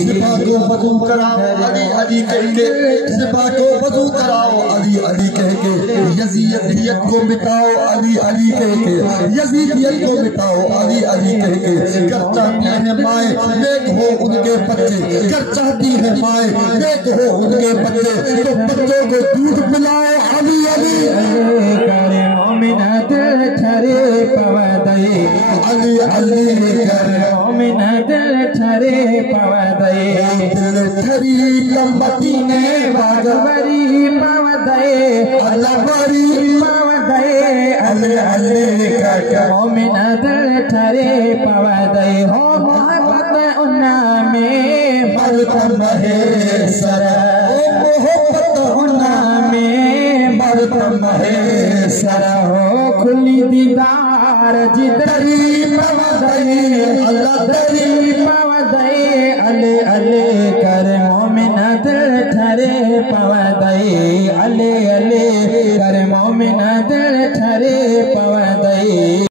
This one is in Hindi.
सिपा को वजू कराओ अली अली कह के, सिपा को वजू कराओ अली अली कह के, यजीदियत को मिटाओ अली अली कह के, यजीदियत को मिटाओ अली अली कह के। कर चाहती है माए नेक हो उनके बच्चे, कर चाहती है माए नेक हो उनके बच्चे, तो बच्चों को दूध पिलाओ अली अली करे मोमिन दिल ठरे पवदई, अली अली करे मोमिन दिल ठरे पवदई, दिल ठरी लंबती ने बागवरी पवदई, अलवरी पवदई अली अली करे मोमिन दिल ठरे पवदई। हो मोहब्बत उन्ना में मरतम है सरा, मोहब्बत उन्ना में मरतम है सरा। हो खुली दीदार जिदरी पवदई, अल्लाह दरी पवदई अले अले कर मोमिन दिल ठरे पवदई, अले अले कर मोमिन दिल ठरे